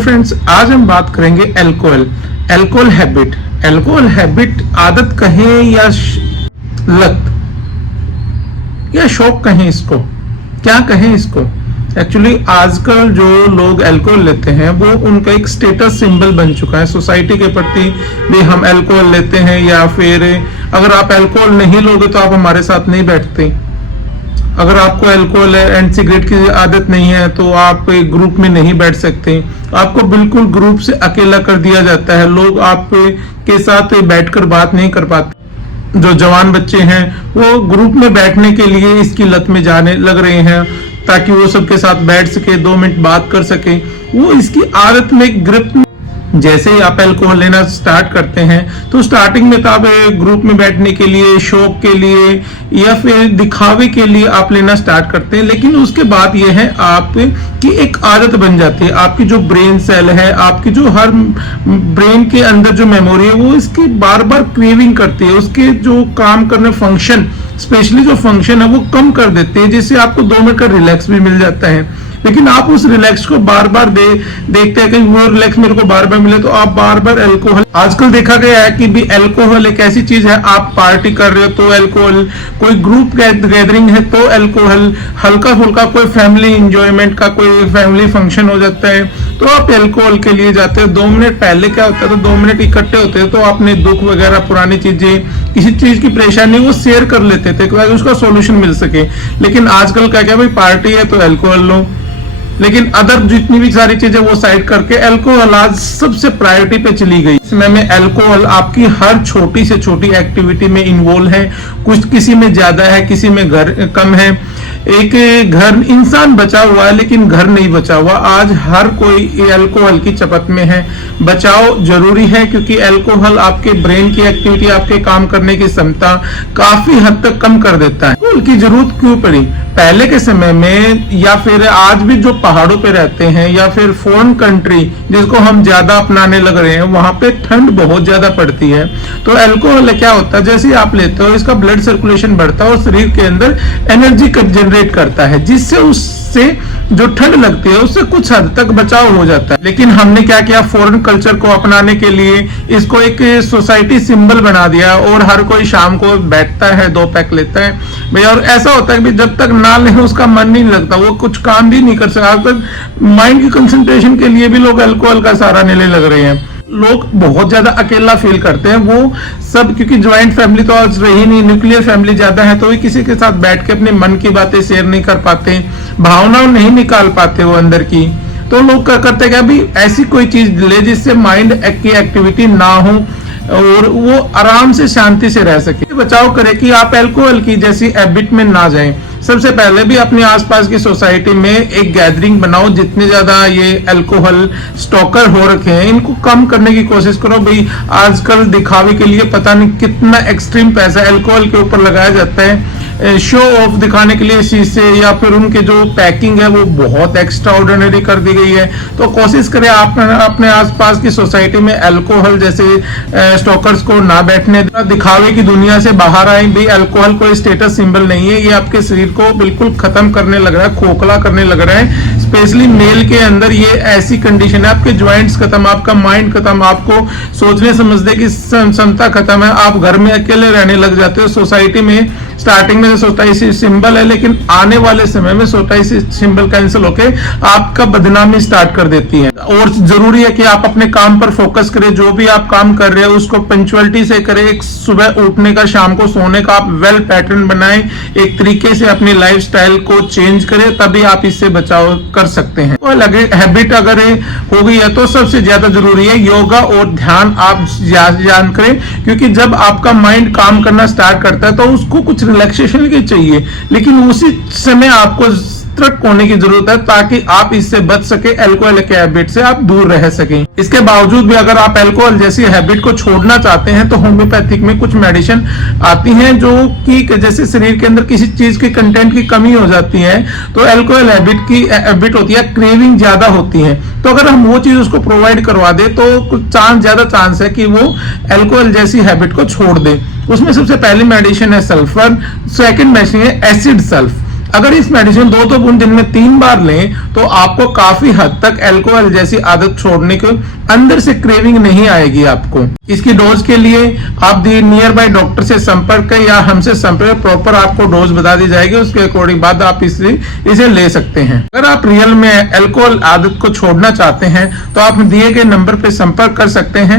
Friends, आज हम बात करेंगे अल्कोहल हैबिट। अल्कोहल हैबिट आदत कहें या लत या शौक कहें, इसको क्या कहें इसको। एक्चुअली आजकल जो लोग अल्कोहल लेते हैं वो उनका एक स्टेटस सिंबल बन चुका है सोसाइटी के प्रति भी। हम अल्कोहल लेते हैं या फिर अगर आप अल्कोहल नहीं लोगे तो आप हमारे साथ नहीं बैठते। अगर आपको अल्कोहल एंड सिगरेट की आदत नहीं है तो आप एक ग्रुप में नहीं बैठ सकते। आपको बिल्कुल ग्रुप से अकेला कर दिया जाता है। लोग आप के साथ बैठकर बात नहीं कर पाते। जो जवान बच्चे हैं वो ग्रुप में बैठने के लिए इसकी लत में जाने लग रहे हैं ताकि वो सबके साथ बैठ सके, 2 मिनट बात कर सके। वो इसकी आदत में गिरफ्त। जैसे ही आप अल्कोहल लेना स्टार्ट करते हैं तो स्टार्टिंग में तो आप ग्रुप में बैठने के लिए, शौक के लिए या फिर दिखावे के लिए आप लेना स्टार्ट करते हैं, लेकिन उसके बाद ये है आप की एक आदत बन जाती है। आपकी जो ब्रेन सेल है, आपकी जो हर ब्रेन के अंदर जो मेमोरी है वो इसकी बार बार क्रेविंग करती है। उसके जो काम करने फंक्शन, स्पेशली जो फंक्शन है वो कम कर देते हैं, जिससे आपको 2 मिनट का रिलैक्स भी मिल जाता है। लेकिन आप उस रिलैक्स को बार बार देखते हैं कि वो रिलैक्स मेरे को बार बार मिले, तो आप बार बार अल्कोहल। आजकल देखा गया है कि भी अल्कोहल एक ऐसी चीज है, आप पार्टी कर रहे हो तो अल्कोहल, कोई ग्रुप गैदरिंग है तो अल्कोहल, हल्का फुल्का कोई फैमिली एंजॉयमेंट का कोई फैमिली फंक्शन हो जाता है तो आप अल्कोहल के लिए जाते हो। 2 मिनट पहले क्या होता है, तो 2 मिनट इकट्ठे होते हैं तो अपने दुख वगैरह, पुरानी चीजें, किसी चीज की परेशानी वो शेयर कर लेते थे ताकि उसका सोल्यूशन मिल सके। लेकिन आजकल क्या भाई पार्टी है तो अल्कोहल लो, लेकिन अदर जितनी भी सारी चीजें वो साइड करके अल्कोहल आज सबसे प्रायोरिटी पे चली गई। इसमें में अल्कोहल आपकी हर छोटी से छोटी एक्टिविटी में इन्वॉल्व है। कुछ किसी में ज्यादा है, किसी में घर कम है। एक घर इंसान बचा हुआ है लेकिन घर नहीं बचा हुआ। आज हर कोई अल्कोहल की चपत में है। बचाव जरूरी है क्योंकि अल्कोहल आपके ब्रेन की एक्टिविटी, आपके काम करने की क्षमता काफी हद तक कम कर देता है। अल्कोहल की जरूरत क्यों पड़ी? पहले के समय में या फिर आज भी जो पहाड़ों पे रहते हैं या फिर फॉरेन कंट्री जिसको हम ज्यादा अपनाने लग रहे हैं, वहां पे ठंड बहुत ज्यादा पड़ती है। तो अल्कोहल क्या होता है, जैसे ही आप लेते हो इसका ब्लड सर्कुलेशन बढ़ता है और शरीर के अंदर एनर्जी जनरेट करता है, जिससे उससे जो ठंड लगती है उससे कुछ हद तक बचाव हो जाता है। लेकिन हमने क्या किया, फॉरेन कल्चर को अपनाने के लिए इसको एक सोसाइटी सिंबल बना दिया और हर कोई शाम को बैठता है, 2 पैक लेता है भाई। और ऐसा होता है कि जब तक ना ले उसका मन नहीं लगता, वो कुछ काम भी नहीं कर सकता। आजकल माइंड की कंसंट्रेशन के लिए भी लोग अल्कोहल का सहारा लेने लग रहे हैं। लोग बहुत ज्यादा अकेला फील करते हैं वो सब, क्योंकि ज्वाइंट फैमिली तो आज रही नहीं, न्यूक्लियर फैमिली ज्यादा है, तो वो किसी के साथ बैठ के अपने मन की बातें शेयर नहीं कर पाते, भावनाओं नहीं निकाल पाते वो अंदर की। तो लोग क्या करते हैं कि अभी ऐसी कोई चीज ले जिससे माइंड की एक्टिविटी ना हो और वो आराम से शांति से रह सके। बचाव करे कि आप अल्कोहल की जैसी हैबिट में ना जाएं। सबसे पहले भी अपने आसपास की सोसाइटी में एक गैदरिंग बनाओ। जितने ज्यादा ये अल्कोहल स्टॉकर हो रखे हैं इनको कम करने की कोशिश करो भाई। आजकल दिखावे के लिए पता नहीं कितना एक्सट्रीम पैसा अल्कोहल के ऊपर लगाया जाता है, शो ऑफ दिखाने के लिए शीशे या फिर उनके जो पैकिंग है वो बहुत एक्स्ट्रा ऑर्डिनरी कर दी गई है। तो कोशिश करें आप अपने आसपास की सोसाइटी में अल्कोहल जैसे स्टॉकर्स को ना बैठने दें। दिखावे की दुनिया से बाहर आए भाई। अल्कोहल कोई स्टेटस सिंबल नहीं है, ये आपके शरीर को बिल्कुल खत्म करने लग रहा है, खोखला करने लग रहा है। स्पेशली मेल के अंदर ये ऐसी कंडीशन है, आपके ज्वाइंट्स खत्म, आपका माइंड खत्म, आपको सोचने समझने की क्षमता खत्म है। आप घर में अकेले रहने लग जाते हो। सोसाइटी में स्टार्टिंग में सोसाइटी सिंबल है, लेकिन आने वाले समय में सोसाइटी सिंबल कैंसिल होके आपका बदनामी स्टार्ट कर देती है। और जरूरी है कि आप अपने काम पर फोकस करें। जो भी आप काम कर रहे हैं उसको पंक्चुअलिटी से करें। एक सुबह उठने का, शाम को सोने का आप वेल पैटर्न बनाएं। एक तरीके से अपनी लाइफस्टाइल को चेंज करें, तभी आप इससे बचाव कर सकते हैं। तो लगे हैबिट अगर हो गई है तो सबसे ज्यादा जरूरी है योगा और ध्यान आप जान करें, क्योंकि जब आपका माइंड काम करना स्टार्ट करता है तो उसको कुछ रिलैक्सेशन की चाहिए, लेकिन उसी समय आपको सतर्क होने की जरूरत है ताकि आप इससे बच सके, अल्कोहल के हैबिट से आप दूर रह सकें। इसके बावजूद भी अगर आप अल्कोहल जैसी हैबिट को छोड़ना चाहते हैं तो होम्योपैथिक में कुछ मेडिसिन आती हैं जो कि जैसे शरीर के अंदर किसी चीज के कंटेंट की कमी हो जाती है तो अल्कोहल हैबिट होती है, क्रेविंग ज्यादा होती है। तो अगर हम वो चीज उसको प्रोवाइड करवा दे तो कुछ ज्यादा चांस है कि वो अल्कोहल जैसी हैबिट को छोड़ दे। उसमें सबसे पहली मेडिसिन है सल्फर, सेकंड मेडिसिन है एसिड सल्फ। अगर इस मेडिसिन 2-2 बूंद दिन में 3 बार लें तो आपको काफी हद तक अल्कोहल जैसी आदत छोड़ने के अंदर से क्रेविंग नहीं आएगी आपको। इसकी डोज के लिए आप नियर बाय डॉक्टर से संपर्क करें या हमसे संपर्क, प्रॉपर आपको डोज बता दी जाएगी, उसके अकॉर्डिंग बाद आप इसे ले सकते हैं। अगर आप रियल में अल्कोहल आदत को छोड़ना चाहते हैं तो आप दिए गए नंबर पर संपर्क कर सकते हैं।